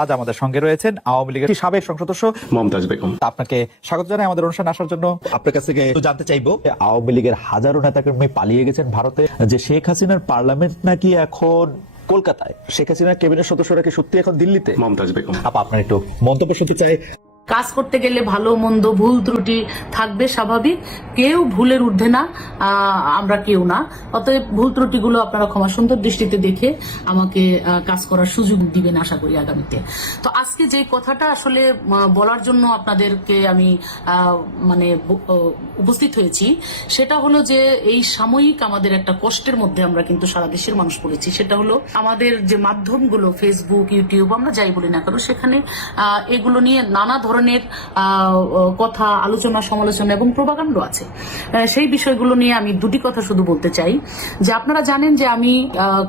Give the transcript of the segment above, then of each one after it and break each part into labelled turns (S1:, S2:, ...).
S1: আজ আমাদের সঙ্গে রয়েছেন আওয়ামী লীগের সাবেক সংসদ সদস্য মমতাজ বেগম আপনাকে স্বাগত জানাই আমাদের অনুষ্ঠানে আসার জন্য আপনার কাছ থেকে জানতে চাইবো আওয়ামী লীগের হাজারো নেতাকর্মী পালিয়ে গেছেন ভারতে যে শেখ হাসিনার পার্লামেন্ট নাকি এখন কলকাতায় শেখ হাসিনার ক্যাবিনেট সদস্যরা কি সত্যি এখন দিল্লিতে মমতাজ বেগম আপনার একটু মন্তব্য শুনতে চাই
S2: কাজ করতে গেলে ভালো মন্দ ভুল ত্রুটি থাকবে স্বাভাবিক কেউ ভুলের ঊর্ধ্বে না আমরা কেউ না অতএব ভুল ত্রুটিগুলো আপনারা ক্ষমা সুন্দর দৃষ্টিতে দেখে আমাকে কাজ করার সুযোগ দিবেন আশা করি আগামীতে তো আজকে যে কথাটা আসলে বলার জন্য আপনাদেরকে আমি মানে উপস্থিত হয়েছি সেটা হলো যে এই সাময়িক আমাদের একটা কষ্টের মধ্যে আমরা কিন্তু সারা দেশের মানুষ পড়েছি সেটা হলো আমাদের যে মাধ্যমগুলো ফেসবুক ইউটিউব আমরা যাই বলি না কারণ সেখানে এগুলো নিয়ে নানা ধরনের ধরনের কথা আলোচনা সমালোচনা এবং প্রবাকাণ্ড আছে সেই বিষয়গুলো নিয়ে আমি দুটি কথা শুধু বলতে চাই যে আপনারা জানেন যে আমি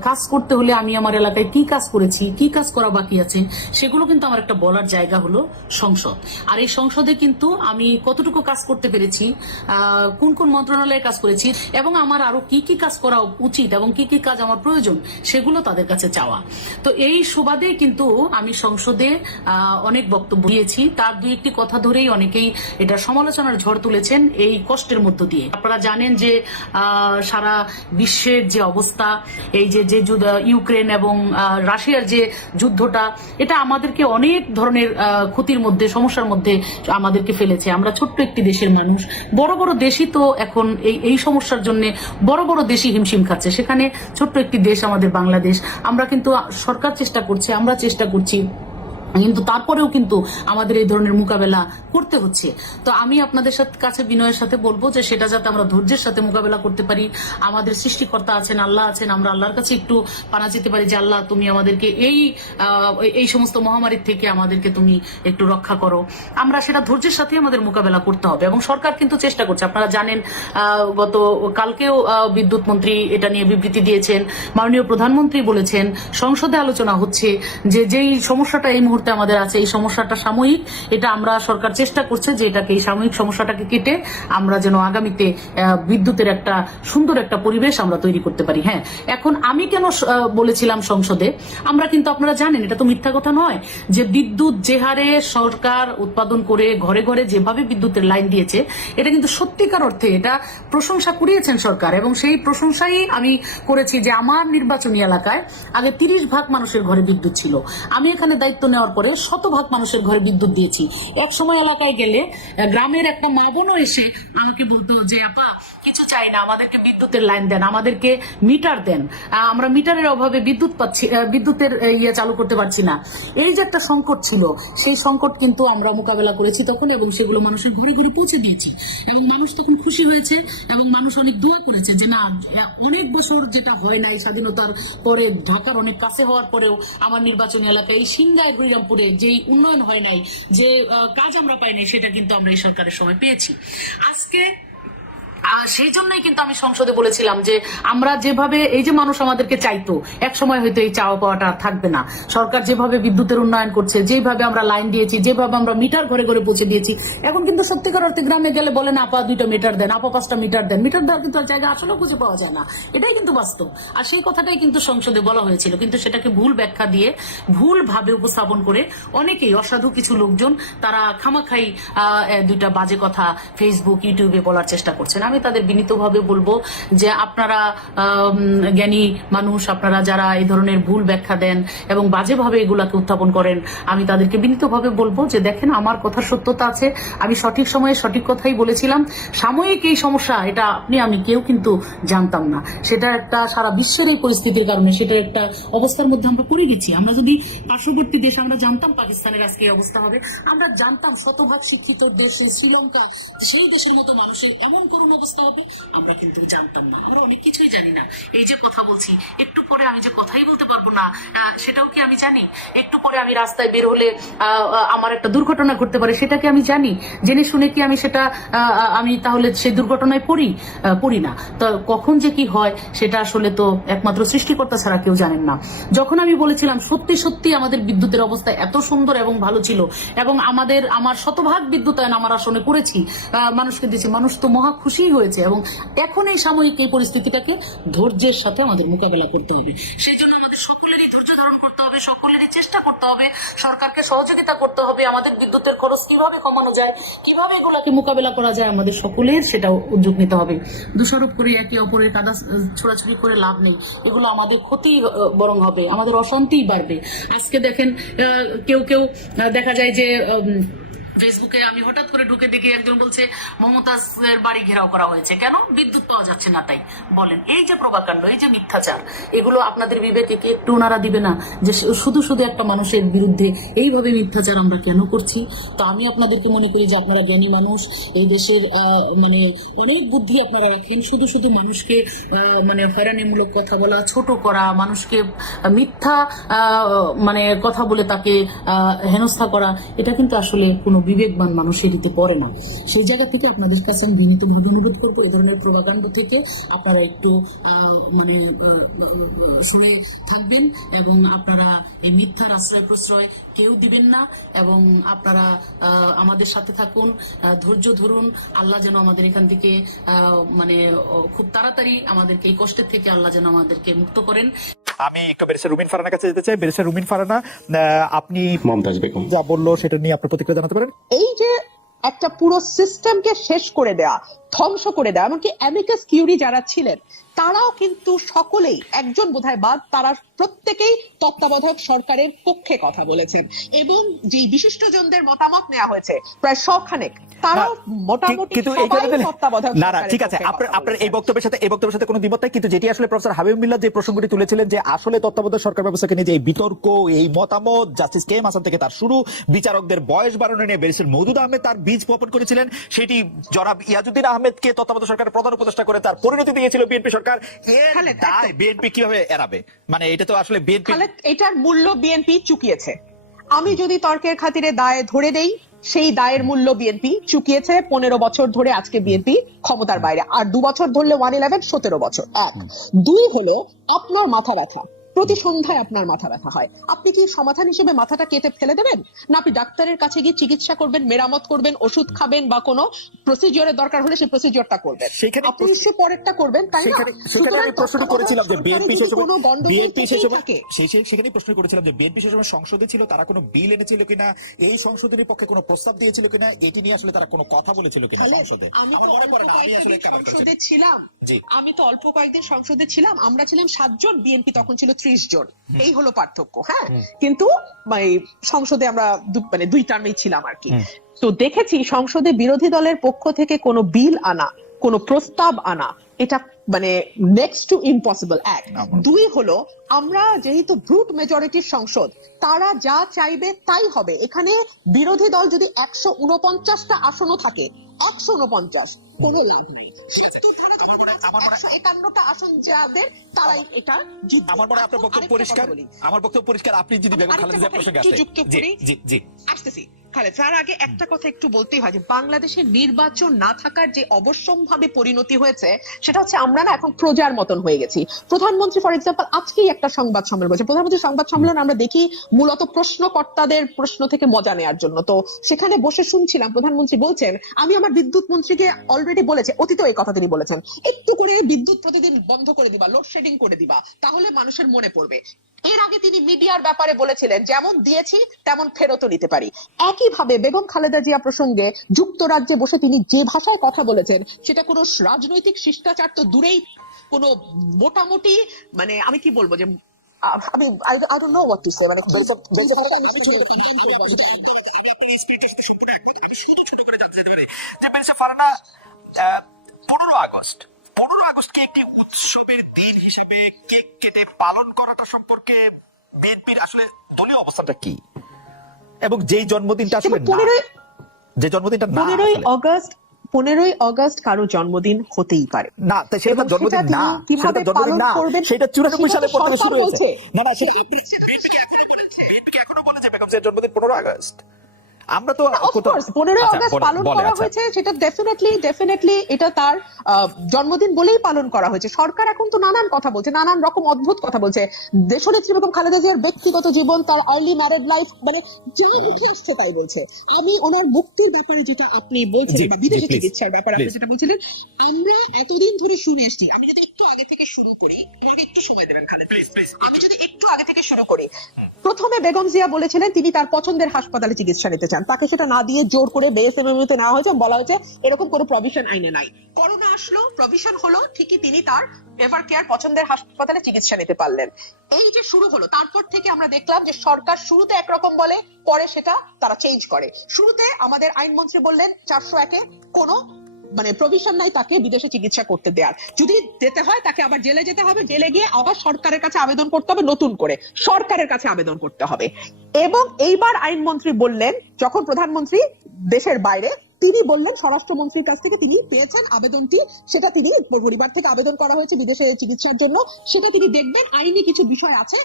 S2: কাজ করতে হলে আমি আমার এলাকায় কি কাজ করেছি কি কাজ করা বাকি আছে সেগুলো কিন্তু আমার একটা বলার জায়গা হলো সংসদ আর এই সংসদে কিন্তু আমি কতটুকু কাজ করতে পেরেছি কোন কোন মন্ত্রণালয়ে কাজ করেছি এবং আমার আরো কি কি কাজ করা উচিত এবং কি কি কাজ আমার প্রয়োজন সেগুলো তাদের কাছে চাওয়া তো এই সুবাদে কিন্তু আমি সংসদে অনেক বক্তব্য দিয়েছি তার দুই একটি কথা ধরেই অনেকেই এটা সমালোচনার ঝড় তুলেছেন এই কষ্টের মধ্য দিয়ে আপনারা জানেন যে সারা বিশ্বের যে অবস্থা এই যে যে ইউক্রেন এবং রাশিয়ার যে যুদ্ধটা এটা আমাদেরকে অনেক ধরনের ক্ষতির মধ্যে সমস্যার মধ্যে আমাদেরকে ফেলেছে আমরা ছোট্ট একটি দেশের মানুষ বড় বড় দেশই তো এখন এই এই সমস্যার জন্য বড় বড় দেশই হিমশিম খাচ্ছে সেখানে ছোট্ট একটি দেশ আমাদের বাংলাদেশ আমরা কিন্তু সরকার চেষ্টা করছে আমরা চেষ্টা করছি কিন্তু তারপরেও কিন্তু আমাদের এই ধরনের মোকাবেলা করতে হচ্ছে তো আমি আপনাদের সাথে কাছে বিনয়ের সাথে বলবো যে সেটা যাতে আমরা ধৈর্যের সাথে মোকাবেলা করতে পারি আমাদের সৃষ্টিকর্তা আছেন আল্লাহ আছেন আমরা আল্লাহর কাছে একটু পানা যেতে পারি যে আল্লাহ তুমি আমাদেরকে এই এই সমস্ত মহামারীর থেকে আমাদেরকে তুমি একটু রক্ষা করো আমরা সেটা ধৈর্যের সাথে আমাদের মোকাবেলা করতে হবে এবং সরকার কিন্তু চেষ্টা করছে আপনারা জানেন গত কালকেও বিদ্যুৎ মন্ত্রী এটা নিয়ে বিবৃতি দিয়েছেন মাননীয় প্রধানমন্ত্রী বলেছেন সংসদে আলোচনা হচ্ছে যে যেই সমস্যাটা এই মুহূর্তে মুহূর্তে আমাদের আছে এই সমস্যাটা সাময়িক এটা আমরা সরকার চেষ্টা করছে যে এটাকে এই সাময়িক সমস্যাটাকে কেটে আমরা যেন আগামীতে বিদ্যুতের একটা সুন্দর একটা পরিবেশ আমরা তৈরি করতে পারি হ্যাঁ এখন আমি কেন বলেছিলাম সংসদে আমরা কিন্তু আপনারা জানেন এটা তো মিথ্যা কথা নয় যে বিদ্যুৎ যে হারে সরকার উৎপাদন করে ঘরে ঘরে যেভাবে বিদ্যুতের লাইন দিয়েছে এটা কিন্তু সত্যিকার অর্থে এটা প্রশংসা করিয়েছেন সরকার এবং সেই প্রশংসাই আমি করেছি যে আমার নির্বাচনী এলাকায় আগে তিরিশ ভাগ মানুষের ঘরে বিদ্যুৎ ছিল আমি এখানে দায়িত্ব নেওয়ার হওয়ার পরে শতভাগ মানুষের ঘরে বিদ্যুৎ দিয়েছি এক সময় এলাকায় গেলে গ্রামের একটা মা বোনও এসে আমাকে বলতো যে আপা চাই না আমাদেরকে বিদ্যুতের লাইন দেন আমাদেরকে মিটার দেন আমরা মিটারের অভাবে বিদ্যুৎ পাচ্ছি বিদ্যুতের ইয়ে চালু করতে পারছি না এই যে একটা সংকট ছিল সেই সংকট কিন্তু আমরা মোকাবেলা করেছি তখন এবং সেগুলো মানুষের ঘরে ঘরে পৌঁছে দিয়েছি এবং মানুষ তখন খুশি হয়েছে এবং মানুষ অনেক দোয়া করেছে যে না অনেক বছর যেটা হয় নাই স্বাধীনতার পরে ঢাকার অনেক কাছে হওয়ার পরেও আমার নির্বাচনী এলাকায় এই সিংগায় হরিরামপুরে যেই উন্নয়ন হয় নাই যে কাজ আমরা পাইনি সেটা কিন্তু আমরা এই সরকারের সময় পেয়েছি আজকে সেই জন্যই কিন্তু আমি সংসদে বলেছিলাম যে আমরা যেভাবে এই যে মানুষ আমাদেরকে চাইতো এক সময় হয়তো এই চাওয়া পাওয়াটা থাকবে না সরকার যেভাবে বিদ্যুতের উন্নয়ন করছে যেভাবে আমরা লাইন দিয়েছি যেভাবে আমরা মিটার ঘরে ঘরে পৌঁছে দিয়েছি এখন কিন্তু সত্যিকার অর্থে গ্রামে গেলে বলেন আপা দুইটা মিটার দেন আপা পাঁচটা মিটার দেন মিটার দেওয়ার কিন্তু জায়গা আসলে খুঁজে পাওয়া যায় না এটাই কিন্তু বাস্তব আর সেই কথাটাই কিন্তু সংসদে বলা হয়েছিল কিন্তু সেটাকে ভুল ব্যাখ্যা দিয়ে ভুল ভাবে উপস্থাপন করে অনেকেই অসাধু কিছু লোকজন তারা খামাখাই দুইটা বাজে কথা ফেসবুক ইউটিউবে বলার চেষ্টা করছেন আমি তাদের বিনীতভাবে বলবো যে আপনারা জ্ঞানী মানুষ আপনারা যারা এই ধরনের ভুল ব্যাখ্যা দেন এবং বাজেভাবে এগুলাকে উত্থাপন করেন আমি তাদেরকে বিনীতভাবে বলবো যে দেখেন আমার কথার সত্যতা আছে আমি সঠিক সময়ে সঠিক কথাই বলেছিলাম সাময়িক এই সমস্যা এটা আপনি আমি কেউ কিন্তু জানতাম না সেটা একটা সারা বিশ্বের এই পরিস্থিতির কারণে সেটা একটা অবস্থার মধ্যে আমরা পড়ে গেছি আমরা যদি পার্শ্ববর্তী দেশ আমরা জানতাম পাকিস্তানের আজকে এই অবস্থা হবে আমরা জানতাম শতভাগ শিক্ষিত দেশে শ্রীলঙ্কা সেই দেশের মতো মানুষের এমন করুন অবস্থা বুঝতে হবে আমরা কিন্তু জানতাম না আমরা অনেক কিছুই জানি না এই যে কথা বলছি একটু পরে আমি যে কথাই বলতে পারবো না সেটাও কি আমি জানি একটু পরে আমি রাস্তায় বের হলে আমার একটা দুর্ঘটনা ঘটতে পারে সেটাকে আমি জানি জেনে শুনে কি আমি সেটা আমি তাহলে সেই দুর্ঘটনায় পড়ি পড়ি না তো কখন যে কি হয় সেটা আসলে তো একমাত্র সৃষ্টিকর্তা ছাড়া কেউ জানেন না যখন আমি বলেছিলাম সত্যি সত্যি আমাদের বিদ্যুতের অবস্থা এত সুন্দর এবং ভালো ছিল এবং আমাদের আমার শতভাগ বিদ্যুতায়ন আমার আসনে করেছি মানুষকে দিয়েছি মানুষ তো মহা খুশি হয়ে হয়েছে এবং এখন এই সাময়িক এই পরিস্থিতিটাকে ধৈর্যের সাথে আমাদের মোকাবেলা করতে হবে সেজন্য আমাদের সকলেরই ধৈর্য ধারণ করতে হবে সকলেরই চেষ্টা করতে হবে সরকারকে সহযোগিতা করতে হবে আমাদের বিদ্যুতের খরচ কিভাবে কমানো যায় কিভাবে এগুলাকে মোকাবেলা করা যায় আমাদের সকলের সেটা উদ্যোগ নিতে হবে দোষারোপ করে একে অপরের কাদা ছোড়াছুড়ি করে লাভ নেই এগুলো আমাদের ক্ষতি বরং হবে আমাদের অশান্তিই বাড়বে আজকে দেখেন কেউ কেউ দেখা যায় যে ফেসবুকে আমি হঠাৎ করে ঢুকে দেখি একজন বলছে মমতাজের বাড়ি ঘেরাও করা হয়েছে কেন বিদ্যুৎ পাওয়া যাচ্ছে না তাই বলেন এই যে প্রভাকাণ্ড এই যে মিথ্যাচার এগুলো আপনাদের বিবেকে কি একটু ওনারা দিবে না যে শুধু শুধু একটা মানুষের বিরুদ্ধে এইভাবে মিথ্যাচার আমরা কেন করছি তো আমি আপনাদেরকে মনে করি যে আপনারা জ্ঞানী মানুষ এই দেশের মানে অনেক বুদ্ধি আপনারা রাখেন শুধু শুধু মানুষকে মানে হয়রানিমূলক কথা বলা ছোট করা মানুষকে মিথ্যা মানে কথা বলে তাকে হেনস্থা করা এটা কিন্তু আসলে কোনো বিবেকবান মানুষ এটিতে পড়ে না সেই জায়গা থেকে আপনাদের কাছে আমি বিনীতভাবে অনুরোধ করবো এ ধরনের প্রভাকাণ্ড থেকে আপনারা একটু মানে সরে থাকবেন এবং আপনারা এই মিথ্যার আশ্রয় প্রশ্রয় কেউ দিবেন না এবং আপনারা আমাদের সাথে থাকুন ধৈর্য ধরুন আল্লাহ যেন আমাদের এখান থেকে মানে খুব তাড়াতাড়ি আমাদেরকে এই কষ্টের থেকে আল্লাহ যেন আমাদেরকে মুক্ত করেন
S1: আমি একটু রুমিন রুবিন কাছে যেতে চাই বেরেসা রুমিন ফারানা আপনি মমতাজ বেগম যা বললো সেটা নিয়ে আপনার প্রতিক্রিয়া জানাতে পারেন
S2: এই যে একটা পুরো সিস্টেমকে শেষ করে দেয়া ধ্বংস করে দেয়া এমনকি অ্যামিকাস কিউরি যারা ছিলেন তারাও কিন্তু সকলেই একজন বোধহয় বাদ তারা প্রত্যেকেই তত্ত্বাবধায়ক সরকারের পক্ষে কথা বলেছেন এবং যে বিশিষ্ট জনদের মতামত নেওয়া হয়েছে প্রায় শখানেক তারাও মোটামুটি
S1: না না ঠিক আছে আপনার আপনার এই বক্তব্যের সাথে এই বক্তব্যের সাথে কোনো দ্বিমত নাই কিন্তু যেটি আসলে প্রফেসর হাবিবুল্লাহ যে প্রসঙ্গটি তুলেছিলেন যে আসলে তত্ত্বাবধায়ক সরকার ব্যবস্থাকে নিয়ে যে বিতর্ক এই মতামত জাস্টিস কে এম থেকে তার শুরু বিচারকদের বয়স বাড়ানো নিয়ে বেরিসের মধুদা আহমেদ তার বীজ বপন করেছিলেন সেটি জনাব ইয়াজুদ্দিন আহমেদকে তত্ত্বাবধায়ক সরকারের প্রধান উপদেষ্টা করে তার পরিণতি দিয়েছিল বিএনপি সরকার সরকার বিএনপি কিভাবে এড়াবে মানে এটা তো আসলে বিএনপি
S2: এটার মূল্য বিএনপি চুকিয়েছে আমি যদি তর্কের খাতিরে দায় ধরে দেই সেই দায়ের মূল্য বিএনপি চুকিয়েছে পনেরো বছর ধরে আজকে বিএনপি ক্ষমতার বাইরে আর দু বছর ধরলে ওয়ান ইলেভেন সতেরো বছর এক দুই হলো আপনার মাথা ব্যথা প্রতি সন্ধ্যায় আপনার মাথা ব্যথা হয় আপনি কি সমাধান হিসেবে মাথাটা কেটে ফেলে দেবেন না আপনি ডাক্তারের কাছে গিয়ে চিকিৎসা করবেন মেরামত করবেন ওষুধ খাবেন বা কোনো প্রসিজিওরের দরকার হলে সেই প্রসিজিওরটা করবেন আপনি সে পরেরটা করবেন তাই না
S1: সেখানে আমি প্রশ্ন করেছিলাম যে বিএনপি সেই সময় বিএনপি সময় সেই সেই সেখানে প্রশ্ন করেছিলাম যে বিএনপি সেই সময় সংসদে ছিল তারা কোনো বিল এনেছিল কিনা এই সংশোধনের পক্ষে কোনো প্রস্তাব দিয়েছিল কিনা এটি নিয়ে আসলে তারা কোনো কথা বলেছিল কিনা সংসদে
S2: আমি মনে পড়ে না আমি আসলে সংসদে ছিলাম আমি তো অল্প কয়েকদিন সংসদে ছিলাম আমরা ছিলাম সাতজন বিএনপি তখন ছিল ত্রিশ জন এই হলো পার্থক্য হ্যাঁ কিন্তু মানে, সংসদে আমরা মানে দুই টার্মেই ছিলাম আর কি তো দেখেছি সংসদে বিরোধী দলের পক্ষ থেকে কোনো বিল আনা কোন প্রস্তাব আনা এটা মানে নেক্সট টু ইম্পসিবল এক দুই হলো আমরা যেহেতু ব্রুট মেজরিটির সংসদ তারা যা চাইবে তাই হবে এখানে বিরোধী দল যদি একশো উনপঞ্চাশটা আসনও থাকে একশো উনপঞ্চাশ কোনো লাভ নাই
S1: আমার বাংলাদেশে নির্বাচন না
S2: থাকার যে অবশ্যম ভাবে পরিণতি হয়েছে সেটা হচ্ছে আমরা না এখন প্রজার মতন হয়ে গেছি প্রধানমন্ত্রী ফর এক্সাম্পল আজকেই একটা সংবাদ সম্মেলন করেছে প্রধানমন্ত্রী সংবাদ সম্মেলন আমরা দেখি মূলত প্রশ্নকর্তাদের প্রশ্ন থেকে মজা নেওয়ার জন্য তো সেখানে বসে শুনছিলাম প্রধানমন্ত্রী বলছেন আমি আমার আমার বিদ্যুৎ মন্ত্রীকে অলরেডি বলেছে অতীত এই কথা তিনি বলেছেন একটু করে বিদ্যুৎ প্রতিদিন বন্ধ করে দিবা লোডশেডিং করে দিবা তাহলে মানুষের মনে পড়বে এর আগে তিনি মিডিয়ার ব্যাপারে বলেছিলেন যেমন দিয়েছি তেমন ফেরতও নিতে পারি একইভাবে বেগম খালেদা জিয়া প্রসঙ্গে যুক্তরাজ্যে বসে তিনি যে ভাষায় কথা বলেছেন সেটা কোনো রাজনৈতিক শিষ্টাচার তো দূরেই কোন মোটামুটি মানে আমি কি বলবো যে আমি I don't know what to say মানে হয়েছে ফারানা পনেরো আগস্ট পনেরো আগস্টকে একটি উৎসবের দিন হিসেবে কেক কেটে পালন করাটা সম্পর্কে বিএনপির আসলে দলীয় অবস্থাটা কি এবং যেই জন্মদিনটা আসলে যে জন্মদিনটা না পনেরোই অগস্ট পনেরোই অগস্ট কারো জন্মদিন হতেই পারে
S1: না তাই সেটা জন্মদিন না সেটা জন্মদিন না সেটা চুরানব্বই সালে পর্যন্ত শুরু হয়েছে
S2: না না সেটা এখনো বলে যে বেগম জন্মদিন পনেরো আগস্ট আমরা তো পনেরোই আচ্ছা, আগস্ট পালন করা আচ্ছা। হয়েছে সেটা ডেফিনেটলি ডেফিনেটলি এটা তার জন্মদিন বলেই পালন করা হয়েছে সরকার এখন তো নানান কথা বলছে নানান রকম অদ্ভুত কথা বলছে দেশনেত্রী বেগম খালেদা জিয়ার ব্যক্তিগত জীবন তার আর্লি ম্যারেড লাইফ মানে যা উঠে আসছে তাই বলছে আমি ওনার মুক্তির ব্যাপারে যেটা আপনি বলছিলেন বিদেশে চিকিৎসার ব্যাপারে আপনি যেটা বলছিলেন আমরা এতদিন ধরে শুনে এসেছি আমি যদি একটু আগে থেকে শুরু করি তোমাকে একটু সময় দেবেন খালেদ প্লিজ প্লিজ আমি যদি একটু আগে থেকে শুরু করি প্রথমে বেগম জিয়া বলেছিলেন তিনি তার পছন্দের হাসপাতালে চিকিৎসা নিতে চান চান তাকে সেটা না দিয়ে জোর করে বিএসএমএমইউতে নেওয়া হয়েছে বলা হয়েছে এরকম কোনো প্রভিশন আইনে নাই করোনা আসলো প্রভিশন হলো ঠিকই তিনি তার এভার কেয়ার পছন্দের হাসপাতালে চিকিৎসা নিতে পারলেন এই যে শুরু হলো তারপর থেকে আমরা দেখলাম যে সরকার শুরুতে একরকম বলে পরে সেটা তারা চেঞ্জ করে শুরুতে আমাদের আইনমন্ত্রী বললেন চারশো একে কোনো মানে প্রভিশন নাই তাকে বিদেশে চিকিৎসা করতে দেওয়ার যদি যেতে হয় তাকে আবার জেলে যেতে হবে জেলে গিয়ে আবার সরকারের কাছে আবেদন করতে হবে নতুন করে সরকারের কাছে আবেদন করতে হবে এবং এইবার আইনমন্ত্রী বললেন যখন প্রধানমন্ত্রী দেশের বাইরে তিনি বললেন স্বরাষ্ট্রমন্ত্রীর কাছ থেকে তিনি পেয়েছেন আবেদনটি সেটা তিনি পরিবার থেকে আবেদন করা হয়েছে বিদেশে চিকিৎসার জন্য সেটা তিনি দেখবেন আইনি কিছু বিষয় আছে